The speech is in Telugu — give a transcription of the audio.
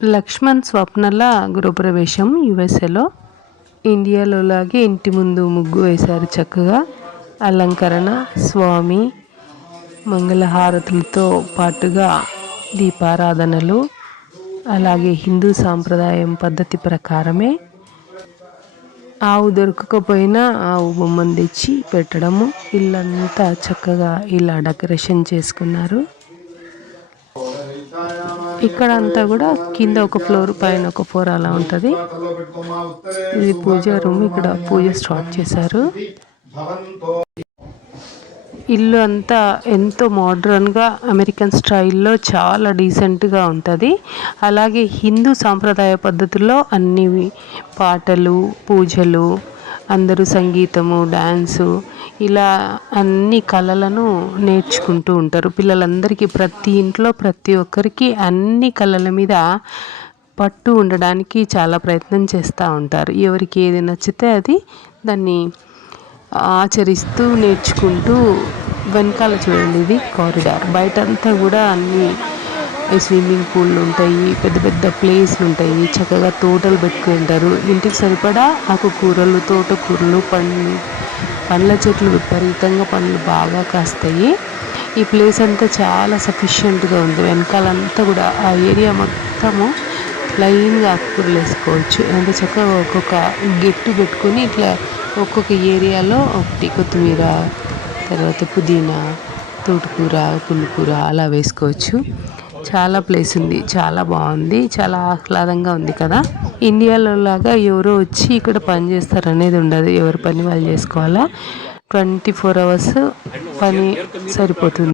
లక్ష్మణ్ స్వప్నల గృహప్రవేశం యుఎస్ఏలో. ఇండియాలో లాగే ఇంటి ముందు ముగ్గు వేశారు చక్కగా. అలంకరణ స్వామి మంగళహారతులతో పాటుగా దీపారాధనలు అలాగే హిందూ సాంప్రదాయం పద్ధతి ప్రకారమే ఆవు దొరకకపోయినా ఆవు బొమ్మను తెచ్చి పెట్టడము. ఇల్లంతా చక్కగా ఇలా డెకరేషన్ చేసుకున్నారు. ఇక్కడ అంతా కూడా కింద ఒక ఫ్లోర్ పైన ఒక ఫ్లోర్ అలా ఉంటుంది. ఇది పూజ రూమ్. ఇక్కడ పూజ స్టార్ట్ చేశారు. ఇల్లు అంతా ఎంతో మోడ్రన్గా అమెరికన్ స్టైల్లో చాలా డీసెంట్గా ఉంటుంది. అలాగే హిందూ సాంప్రదాయ పద్ధతుల్లో అన్ని పాటలు పూజలు అందరూ సంగీతము డ్యాన్సు ఇలా అన్ని కళలను నేర్చుకుంటూ ఉంటారు. పిల్లలందరికీ ప్రతి ఇంట్లో ప్రతి ఒక్కరికి అన్ని కళల మీద పట్టు ఉండడానికి చాలా ప్రయత్నం చేస్తూ ఉంటారు. ఎవరికి ఏది నచ్చితే అది దాన్ని ఆచరిస్తూ నేర్చుకుంటూ వెనకాల చూడండి ఇది కారిడార్ బయట అంతా కూడా అన్ని స్విమ్మింగ్ పూల్లు ఉంటాయి పెద్ద పెద్ద ప్లేస్లు ఉంటాయి. చక్కగా తోటలు పెట్టుకుంటారు ఇంటికి సరిపడా ఆకుకూరలు తోటకూరలు పండ్లు పండ్ల చెట్లు విపరీతంగా పండ్లు బాగా కాస్తాయి. ఈ ప్లేస్ అంతా చాలా సఫిషియెంట్గా ఉంది. వెనకాలంతా కూడా ఆ ఏరియా మొత్తము ప్లెయిన్గా ఆకుకూరలు వేసుకోవచ్చు. ఎంత చక్కగా ఒక్కొక్క గెట్టు పెట్టుకుని ఇట్లా ఒక్కొక్క ఏరియాలో ఒకటి కొత్తిమీర తర్వాత పుదీనా తోటకూర పుల్లకూర అలా వేసుకోవచ్చు. చాలా ప్లేస్ ఉంది. చాలా బాగుంది. చాలా ఆహ్లాదంగా ఉంది కదా. ఇండియాలో లాగా ఎవరో వచ్చి ఇక్కడ పని చేస్తారు అనేది ఉండదు. ఎవరి పని వాళ్ళు చేసుకోవాలా? ట్వంటీ ఫోర్ అవర్స్ పని సరిపోతుంది.